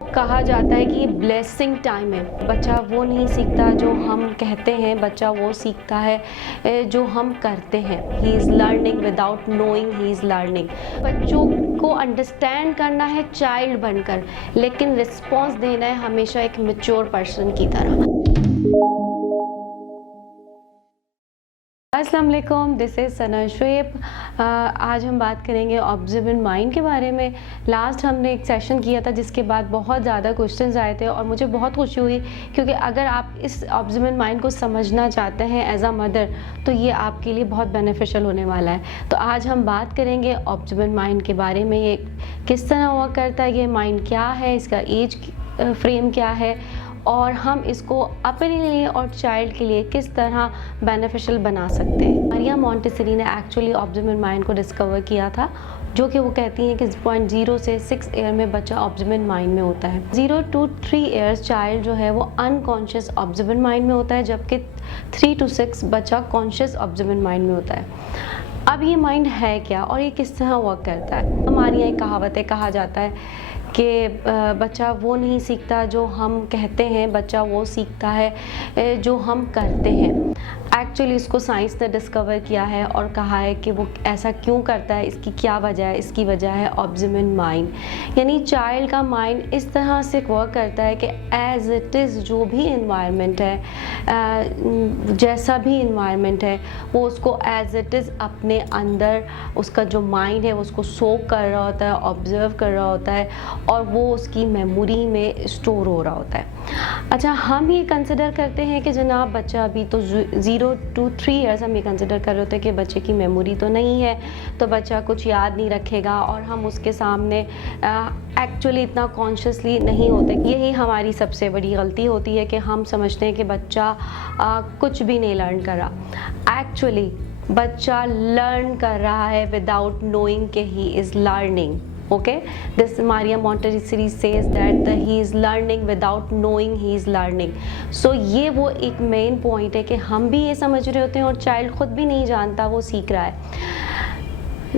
कहा जाता है कि ये ब्लेसिंग टाइम है। बच्चा वो नहीं सीखता जो हम कहते हैं, बच्चा वो सीखता है जो हम करते हैं। He is learning without knowing he is learning. बच्चों को अंडरस्टैंड करना है चाइल्ड बनकर, लेकिन रिस्पॉन्स देना है हमेशा एक मैच्योर पर्सन की तरह। अस्सलाम वालेकुम, दिस इज़ सना शुएब। आज हम बात करेंगे ऑब्जर्वेंट माइंड के बारे में। लास्ट हमने एक सेशन किया था जिसके बाद बहुत ज़्यादा क्वेश्चंस आए थे और मुझे बहुत खुशी हुई, क्योंकि अगर आप इस ऑब्जर्वेंट माइंड को समझना चाहते हैं एज अ मदर, तो ये आपके लिए बहुत बेनिफिशियल होने वाला है। तो आज हम बात करेंगे ऑब्जर्वेंट माइंड के बारे में। ये किस तरह हुआ करता है, ये माइंड क्या है, इसका एज फ्रेम क्या है, और हम इसको अपने लिए और चाइल्ड के लिए किस तरह बेनिफिशियल बना सकते हैं। मारिया मॉन्टेसरी ने एक्चुअली ऑब्जर्वेंट माइंड को डिस्कवर किया था, जो कि वो कहती हैं कि 0 से 6 ईयर में बच्चा ऑब्जर्वेंट माइंड में होता है। 0 to 3 ईयर्स चाइल्ड जो है वो अनकॉन्शियस ऑब्जर्वेंट माइंड में होता है, जबकि 3 to 6 बच्चा कॉन्शियस ऑब्जर्वेंट माइंड में होता है। अब ये माइंड है क्या और ये किस तरह वर्क करता है? हमारी यहाँ कहावत है, कहा जाता है कि बच्चा वो नहीं सीखता जो हम कहते हैं, बच्चा वो सीखता है जो हम करते हैं। एक्चुअली इसको साइंस ने डिस्कवर किया है और कहा है कि वो ऐसा क्यों करता है, इसकी क्या वजह है। इसकी वजह है ऑब्जर्वेंट माइंड, यानी चाइल्ड का माइंड इस तरह से वर्क करता है कि एज इट इज़ जो भी इन्वायरमेंट है, जैसा भी इन्वायरमेंट है, वो उसको एज इट इज़ अपने अंदर, उसका जो माइंड है वो उसको सोक कर रहा होता है, ऑब्जर्व कर रहा होता है, और वो उसकी मेमोरी में स्टोर हो रहा होता है। अच्छा, हम ये कंसिडर करते हैं कि जनाब बच्चा अभी तो 0 to 3 ईयर्स हम ये कंसिडर कर रहे होते हैं कि बच्चे की मेमोरी तो नहीं है, तो बच्चा कुछ याद नहीं रखेगा, और हम उसके सामने एक्चुअली इतना कॉन्शियसली नहीं होते। यही हमारी सबसे बड़ी गलती होती है कि हम समझते हैं कि बच्चा कुछ भी नहीं लर्न कर रहा। एक्चुअली बच्चा लर्न कर रहा है विदाउट नोइंग कि he is learning. Okay, this Maria Montessori says that he is learning without knowing he is learning. So ये वो एक मेन पॉइंट है कि हम भी ये समझ रहे होते हैं और चाइल्ड खुद भी नहीं जानता वो सीख रहा है।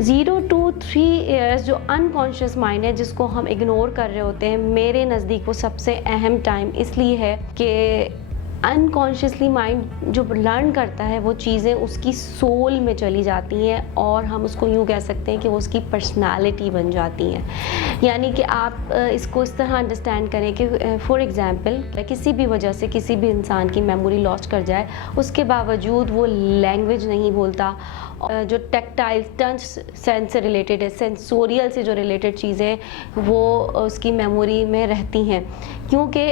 0 to 3 ईयर्स जो अनकॉन्शियस माइंड है, जिसको हम इग्नोर कर रहे होते हैं, मेरे नज़दीक वो सबसे अहम टाइम इसलिए है कि अनकॉन्शियसली माइंड जो लर्न करता है वो चीज़ें उसकी सोल में चली जाती हैं, और हम उसको यूँ कह सकते हैं कि वो उसकी पर्सनालिटी बन जाती हैं। यानी कि आप इसको इस तरह अंडरस्टैंड करें कि फॉर एग्ज़ाम्पल किसी भी वजह से किसी भी इंसान की मेमोरी लॉस्ट कर जाए, उसके बावजूद वो लैंग्वेज नहीं बोलता, जो टेक्टाइल टच सेंस से रिलेटेड है, सेंसोरियल से जो रिलेटेड चीज़ें वो उसकी मेमोरी में रहती हैं, क्योंकि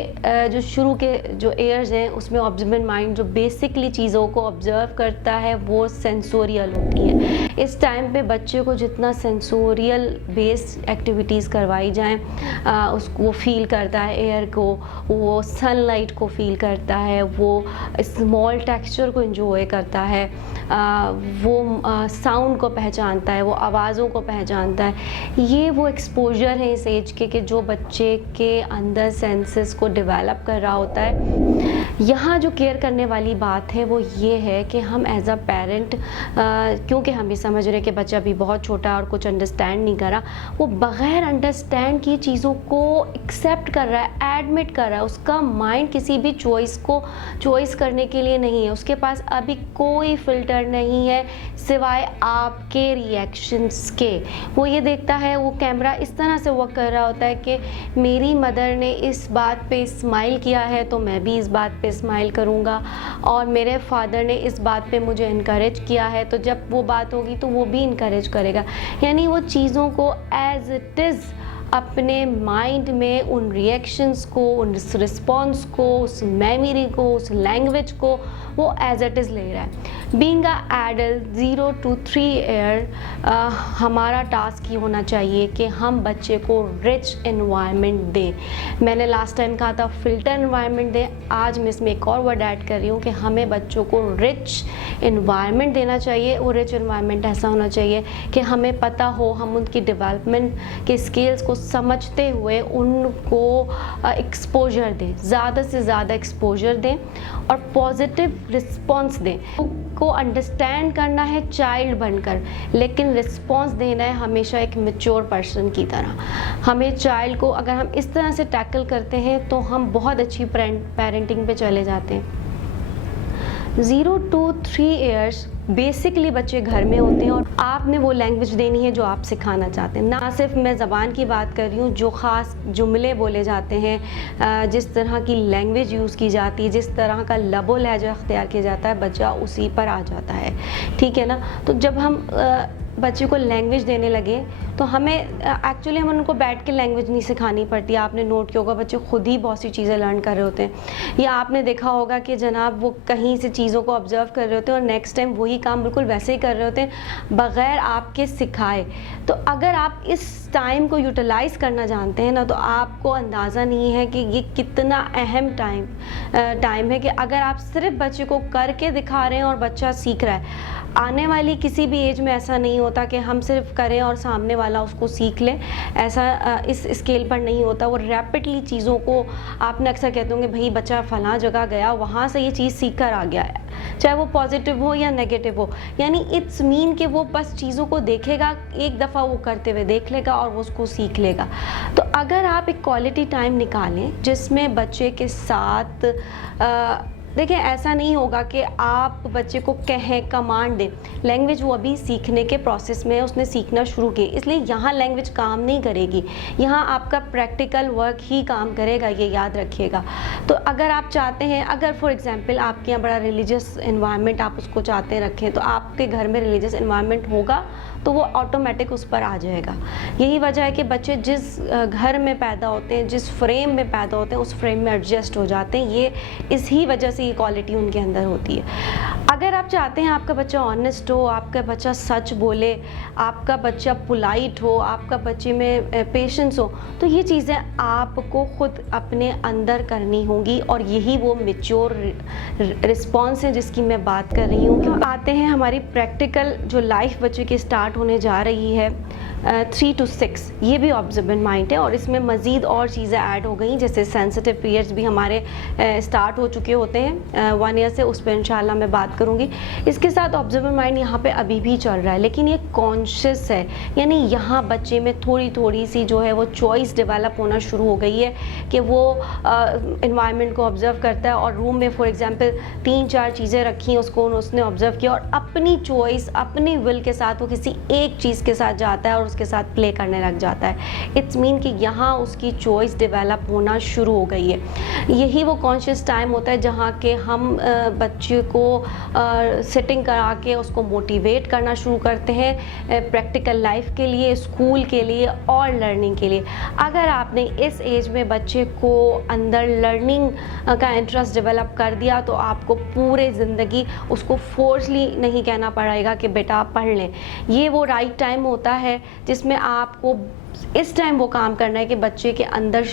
जो शुरू के जो एयर्स हैं उसमें ऑब्जर्वेंट माइंड जो बेसिकली चीज़ों को ऑब्जर्व करता है वो सेंसोरियल होती हैं। इस टाइम पे बच्चे को जितना सेंसोरियल बेस्ड एक्टिविटीज़ करवाई जाएं, उसको वो फील करता है एयर को, वो सनलाइट को फील करता है, वो स्मॉल टेक्सचर को एंजॉय करता है, वो साउंड को पहचानता है, वो आवाज़ों को पहचानता है। ये वो एक्सपोजर है इस एज के कि जो बच्चे के अंदर सेंसेस को डेवलप कर रहा होता है। यहाँ जो केयर करने वाली बात है वो ये है कि हम एज अ पेरेंट, क्योंकि हम ये समझ रहे हैं कि बच्चा भी बहुत छोटा है और कुछ अंडरस्टैंड नहीं कर रहा, वो बग़ैर अंडरस्टैंड किए चीज़ों को एक्सेप्ट कर रहा है, एडमिट कर रहा है। उसका माइंड किसी भी चॉइस को चॉइस करने के लिए नहीं है, उसके पास अभी कोई फ़िल्टर नहीं है सिवाय आपके रिएक्शंस के। वो ये देखता है, वो कैमरा इस तरह से वर्क कर रहा होता है कि मेरी मदर ने इस बात पे स्माइल किया है तो मैं भी इस बात पे स्माइल करूँगा, और मेरे फादर ने इस बात पे मुझे इनकरेज किया है, तो जब वो बात होगी तो वो भी इनकरेज करेगा। यानी वो चीज़ों को एज इट इज़ अपने माइंड में उन रिएक्शंस को, उस रिस्पॉन्स को, उस मेमोरी को, उस लैंग्वेज को वो एज इट इज़ ले रहा है। Being a adult 0 to 3 year, हमारा टास्क ये होना चाहिए कि हम बच्चे को रिच एनवायरनमेंट दें। मैंने लास्ट टाइम कहा था फिल्टर एनवायरनमेंट दें, आज मैं इसमें एक और वर्ड ऐड कर रही हूँ कि हमें बच्चों को रिच एनवायरनमेंट देना चाहिए। वो रिच एनवायरनमेंट ऐसा होना चाहिए कि हमें पता हो, हम उनकी डेवलपमेंट के स्किल्स को समझते हुए उनको एक्सपोजर दें, ज़्यादा से ज़्यादा एक्सपोजर दें और पॉजिटिव रिस्पॉन्स दें। को अंडरस्टैंड करना है चाइल्ड बनकर, लेकिन रिस्पॉन्स देना है हमेशा एक मैच्योर पर्सन की तरह। हमें चाइल्ड को अगर हम इस तरह से टैकल करते हैं तो हम बहुत अच्छी पेरेंटिंग पे चले जाते हैं। 0 to 3 years बेसिकली बच्चे घर में होते हैं और आपने वो लैंग्वेज देनी है जो आप सिखाना चाहते हैं। ना सिर्फ मैं ज़बान की बात कर रही हूँ, जो ख़ास जुमले बोले जाते हैं, जिस तरह की लैंग्वेज यूज़ की जाती है, जिस तरह का लबो लहजा अख्तियार किया जाता है, बच्चा उसी पर आ जाता है। ठीक है ना। तो जब हम बच्चे को लैंग्वेज देने लगे तो हमें एक्चुअली हम उनको बैठ के लैंग्वेज नहीं सिखानी पड़ती। आपने नोट किया होगा बच्चे खुद ही बहुत सी चीज़ें लर्न कर रहे होते हैं, या आपने देखा होगा कि जनाब वो कहीं से चीज़ों को ऑब्जर्व कर रहे होते हैं और नेक्स्ट टाइम वही काम बिल्कुल वैसे ही कर रहे होते हैं बग़ैर आपके सिखाए। तो अगर आप इस टाइम को यूटिलाइज़ करना जानते हैं ना, तो आपको अंदाज़ा नहीं है कि ये कितना अहम टाइम है कि अगर आप सिर्फ बच्चे को करके दिखा रहे हैं और बच्चा सीख रहा है। आने वाली किसी भी एज में ऐसा नहीं होता कि हम सिर्फ करें और सामने वाला उसको सीख ले, ऐसा इस स्केल पर नहीं होता। वो रैपिडली चीज़ों को, आपने अक्सर कहते होंगे भाई बच्चा फ़लाँ जगह गया, वहाँ से ये चीज़ सीख कर आ गया है, चाहे वो पॉजिटिव हो या नेगेटिव हो। यानी इट्स मीन कि वो बस चीज़ों को देखेगा, एक दफ़ा वो करते हुए देख लेगा और वो उसको सीख लेगा। तो अगर आप एक क्वालिटी टाइम निकालें जिसमें बच्चे के साथ देखिए, ऐसा नहीं होगा कि आप बच्चे को कहें, कमांड दें। लैंग्वेज वो अभी सीखने के प्रोसेस में है, उसने सीखना शुरू किया, इसलिए यहाँ लैंग्वेज काम नहीं करेगी, यहाँ आपका प्रैक्टिकल वर्क ही काम करेगा, ये याद रखिएगा। तो अगर आप चाहते हैं, अगर फॉर एग्जांपल आपके यहाँ बड़ा रिलीजियस इन्वायरमेंट आप उसको चाहते हैं रखें, तो आपके घर में रिलीजियस इन्वायरमेंट होगा तो वो ऑटोमेटिक उस पर आ जाएगा। यही वजह है कि बच्चे जिस घर में पैदा होते हैं, जिस फ्रेम में पैदा होते हैं, उस फ्रेम में एडजस्ट हो जाते हैं। ये इसी वजह से ये क्वालिटी उनके अंदर होती है। अगर आप चाहते हैं आपका बच्चा ऑनेस्ट हो, आपका बच्चा सच बोले, आपका बच्चा पोलाइट हो, आपका बच्चे में पेशेंस हो, तो ये चीज़ें आपको खुद अपने अंदर करनी होंगी और यही वो मैच्योर रिस्पॉन्स है जिसकी मैं बात कर रही हूँ। आते हैं हमारी प्रैक्टिकल जो लाइफ बच्चे की स्टार्ट होने जा रही है 3 to 6, ये भी ऑब्जर्वेंट माइंड है और इसमें मज़ीद और चीज़ें ऐड हो गई, जैसे सेंसिटिव पीरियड्स भी हमारे स्टार्ट हो चुके होते हैं 1 ईयर से, उस पर इंशाल्लाह मैं बात करूँगी। इसके साथ ऑब्जर्वेंट माइंड यहाँ पे अभी भी चल रहा है, लेकिन ये कॉन्शियस है, यानी यहाँ बच्चे में थोड़ी थोड़ी सी जो है वो चॉइस डेवलप होना शुरू हो गई है कि वो इन्वायरमेंट को ऑब्ज़र्व करता है और रूम में फॉर एग्ज़ाम्पल 3-4 चीज़ें रखी, उसको उसने ऑब्ज़र्व किया और अपनी चॉइस, अपनी विल के साथ वो किसी एक चीज़ के साथ जाता है और उसके साथ प्ले करने लग जाता है। इट्स मीन कि यहाँ उसकी चॉइस डेवलप होना शुरू हो गई है। यही वो कॉन्शियस टाइम होता है जहाँ के हम बच्चे को सिटिंग करा के उसको मोटिवेट करना शुरू करते हैं प्रैक्टिकल लाइफ के लिए, स्कूल के लिए और लर्निंग के लिए। अगर आपने इस एज में बच्चे को अंदर लर्निंग का इंटरेस्ट डेवलप कर दिया तो आपको पूरे ज़िंदगी उसको फोर्सली नहीं कहना पड़ेगा कि बेटा आप पढ़ लें। ये वो राइट टाइम होता है जिसमें आपको इस टाइम वो काम करना है कि बच्चे के अंदर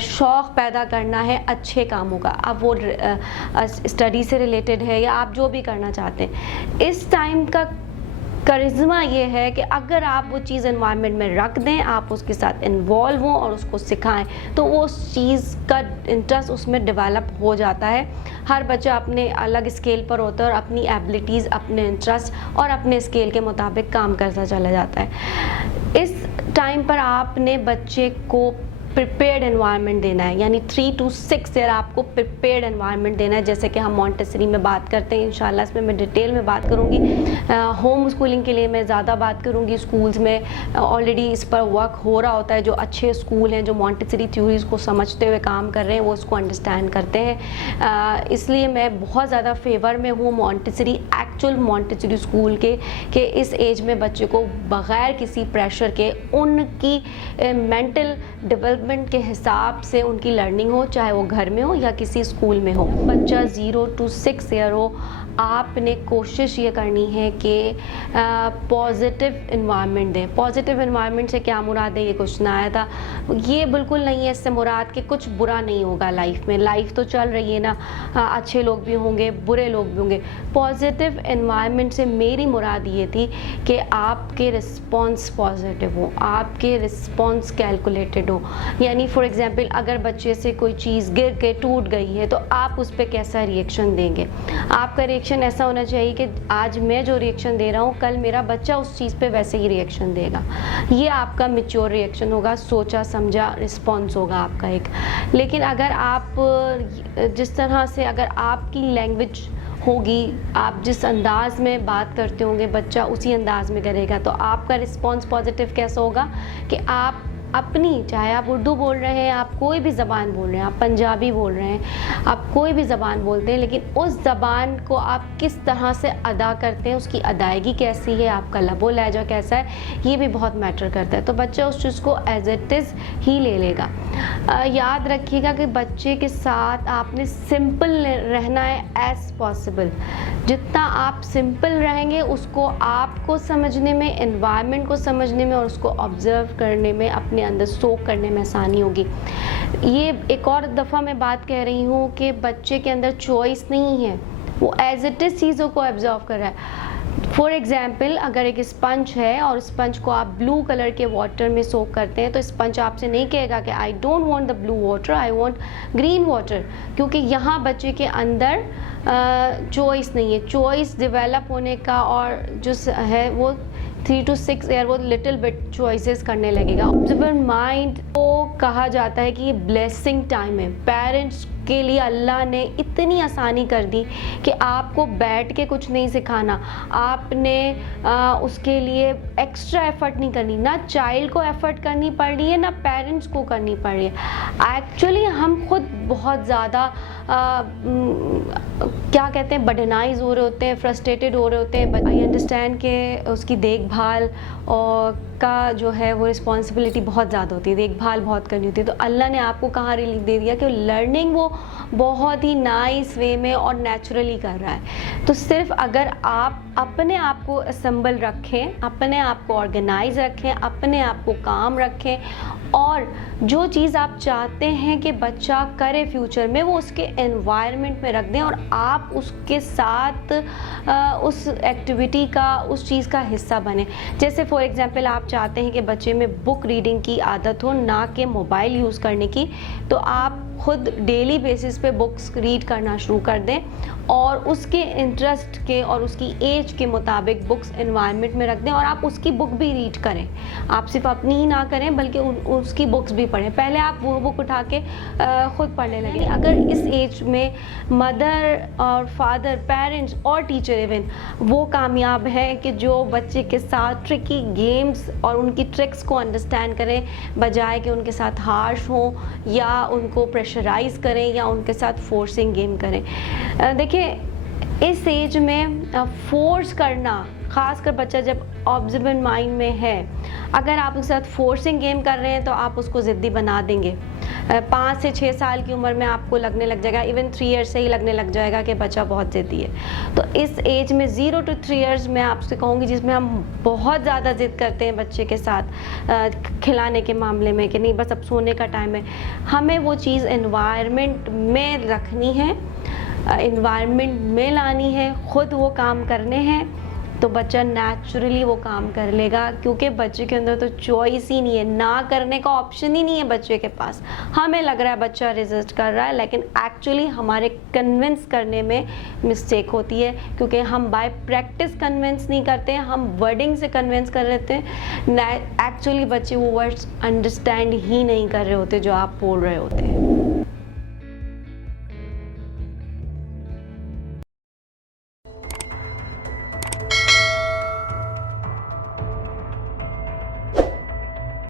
शौक़ पैदा करना है अच्छे कामों का। अब वो स्टडी से रिलेटेड है या आप जो भी करना चाहते हैं, इस टाइम का करिश्मा ये है कि अगर आप वो चीज़ एनवायरनमेंट में रख दें, आप उसके साथ इन्वॉल्व हों और उसको सिखाएं, तो वो उस चीज़ का इंटरेस्ट उसमें डेवलप हो जाता है। हर बच्चा अपने अलग स्केल पर होता है और अपनी एबिलिटीज़, अपने इंटरेस्ट और अपने स्केल के मुताबिक काम करता चला जाता है। इस टाइम पर आपने बच्चे को प्रिपेयर्ड एनवायरनमेंट देना है, यानी 3 to 6 ईयर आपको प्रिपेयर्ड एनवायरनमेंट देना है। जैसे कि हम मॉन्टेसरी में बात करते हैं, इंशाल्लाह इसमें मैं डिटेल में बात करूँगी। होम स्कूलिंग के लिए मैं ज़्यादा बात करूँगी। स्कूल्स में ऑलरेडी इस पर वर्क हो रहा होता है। जो अच्छे स्कूल हैं, जो मॉन्टेसरी थ्योरीज़ को समझते हुए काम कर रहे हैं, वो इसको अंडरस्टैंड करते हैं। इसलिए मैं बहुत ज़्यादा फेवर में हूँ मॉन्टेसरी, एक्चुअल मॉन्टेसरी स्कूल के इस एज में बच्चे को बग़ैर किसी प्रेशर के उनकी मेंटल डेवलपमेंट डेवलपमेंट के हिसाब से उनकी लर्निंग हो, चाहे वो घर में हो या किसी स्कूल में हो। बच्चा 0 to 6 ईयर हो, आपने कोशिश ये करनी है कि पॉजिटिव इन्वायरमेंट दें। पॉजिटिव इन्वायरमेंट से क्या मुराद है, ये क्वेश्चन आया था। ये बिल्कुल नहीं है इससे मुराद कि कुछ बुरा नहीं होगा लाइफ में। लाइफ तो चल रही है ना, अच्छे लोग भी होंगे, बुरे लोग भी होंगे। पॉजिटिव इन्वायरमेंट से मेरी मुराद ये थी कि आपके रिस्पॉन्स पॉजिटिव हो, आपके रिस्पॉन्स कैलकुलेटेड हो। यानी फॉर एग्जांपल अगर बच्चे से कोई चीज़ गिर के टूट गई है तो आप उस पर कैसा रिएक्शन देंगे। आपका रिएक्शन ऐसा होना चाहिए कि आज मैं जो रिएक्शन दे रहा हूँ, कल मेरा बच्चा उस चीज़ पे वैसे ही रिएक्शन देगा। ये आपका मैच्योर रिएक्शन होगा, सोचा समझा रिस्पॉन्स होगा आपका एक। लेकिन अगर आप जिस तरह से, अगर आपकी लैंग्वेज होगी, आप जिस अंदाज में बात करते होंगे, बच्चा उसी अंदाज में करेगा, तो आपका रिस्पॉन्स पॉजिटिव कैसा होगा कि आप अपनी, चाहे आप उर्दू बोल रहे हैं, आप कोई भी ज़बान बोल रहे हैं, आप पंजाबी बोल रहे हैं, आप कोई भी ज़बान बोलते हैं, लेकिन उस ज़बान को आप किस तरह से अदा करते हैं, उसकी अदायगी कैसी है, आपका लबो लहजा कैसा है, ये भी बहुत मैटर करता है। तो बच्चा उस चीज़ को एज इट इज़ ही ले लेगा। याद रखिएगा कि बच्चे के साथ आपने सिंपल रहना है एज पॉसिबल। जितना आप सिंपल रहेंगे, उसको आपको समझने में, एनवायरनमेंट को समझने में और उसको ऑब्ज़र्व करने में, अपने अंदर सोक करने में आसानी होगी। ये एक और दफ़ा मैं बात कह रही हूँ कि बच्चे के अंदर चॉइस नहीं है, वो एज इट इज़ चीज़ों को ऑब्ज़र्व कर रहा है। फॉर एग्ज़ाम्पल अगर एक स्पंज है और स्पंज को आप ब्लू कलर के वाटर में सोक करते हैं, तो स्पंज आपसे नहीं कहेगा कि I don't want the blue water, I want green water, क्योंकि यहाँ बच्चे के अंदर चॉइस नहीं है। चॉइस डेवलप होने का और जो है वो 3 to 6 ईयर वो लिटिल बिट चॉइसेस करने लगेगा। ऑब्जर्वेंट माइंड को कहा जाता है कि ये ब्लेसिंग टाइम है। पेरेंट्स के लिए अल्लाह ने इतनी आसानी कर दी कि आपको बैठ के कुछ नहीं सिखाना, आपने उसके लिए एक्स्ट्रा एफर्ट नहीं करनी, ना चाइल्ड को एफर्ट करनी पड़ रही है, ना पेरेंट्स को करनी पड़ रही है। एक्चुअली हम खुद बहुत ज़्यादा क्या कहते हैं, बर्डनाइज हो रहे होते हैं, फ्रस्ट्रेटेड हो रहे होते हैं। आई अंडरस्टैंड कि उसकी देखभाल और का जो है वो रिस्पॉन्सिबिलिटी बहुत ज़्यादा होती है, देखभाल बहुत करनी होती है। तो अल्लाह ने आपको कहाँ रिलीफ दे दिया कि लर्निंग वो बहुत ही नाइस वे में और नेचुरली कर रहा है। तो सिर्फ अगर आप अपने आप को असेंबल रखें, अपने आप को ऑर्गेनाइज रखें, अपने आप को काम रखें और जो चीज़ आप चाहते हैं कि बच्चा करे फ्यूचर में, वो उसके एनवायरनमेंट में रख दें और आप उसके साथ उस एक्टिविटी का, उस चीज़ का हिस्सा बने। जैसे फॉर एग्जांपल आप चाहते हैं कि बच्चे में बुक रीडिंग की आदत हो, ना कि मोबाइल यूज़ करने की, तो आप खुद डेली बेसिस पे बुक्स रीड करना शुरू कर दें और उसके इंटरेस्ट के और उसकी एज के मुताबिक बुक्स एनवायरनमेंट में रख दें और आप उसकी बुक भी रीड करें। आप सिर्फ अपनी ही ना करें बल्कि उसकी बुक्स भी पढ़ें। पहले आप वो बुक उठा के ख़ुद पढ़ने लगें। अगर इस एज में मदर और फादर, पेरेंट्स और टीचर इवन वो कामयाब हैं कि जो बच्चे के साथ ट्रिकी गेम्स और उनकी ट्रिक्स को अंडरस्टैंड करें, बजाय कि उनके साथ हार्श हों या उनको प्रेशराइज़ करें या उनके साथ फोर्सिंग गेम करें। देखिए, इस एज में फोर्स करना, ख़ासकर बच्चा जब ऑब्जर्वेंट माइंड में है, अगर आप उसके साथ फोर्सिंग गेम कर रहे हैं तो आप उसको ज़िद्दी बना देंगे। 5 से 6 साल की उम्र में आपको लगने लग जाएगा, इवन 3 ईयर्स से ही लगने लग जाएगा कि बच्चा बहुत ज़िद्दी है। तो इस एज में 0 to 3 ईयर्स मैं आपसे कहूँगी जिसमें हम बहुत ज़्यादा ज़िद करते हैं बच्चे के साथ खिलाने के मामले में कि नहीं बस अब सोने का टाइम है, हमें वो चीज़ एनवायरनमेंट में रखनी है, एनवायरनमेंट में लानी है, ख़ुद वो काम करने हैं, तो बच्चा नेचुरली वो काम कर लेगा। क्योंकि बच्चे के अंदर तो चॉइस ही नहीं है, ना करने का ऑप्शन ही नहीं है बच्चे के पास। हमें लग रहा है बच्चा रेजिस्ट कर रहा है, लेकिन एक्चुअली हमारे कन्विंस करने में मिस्टेक होती है, क्योंकि हम बाय प्रैक्टिस कन्विंस नहीं करते हैं, हम वर्डिंग से कन्विंस कर लेते हैं। एक्चुअली बच्चे वो वर्ड्स अंडरस्टैंड ही नहीं कर रहे होते जो आप बोल रहे होते हैं।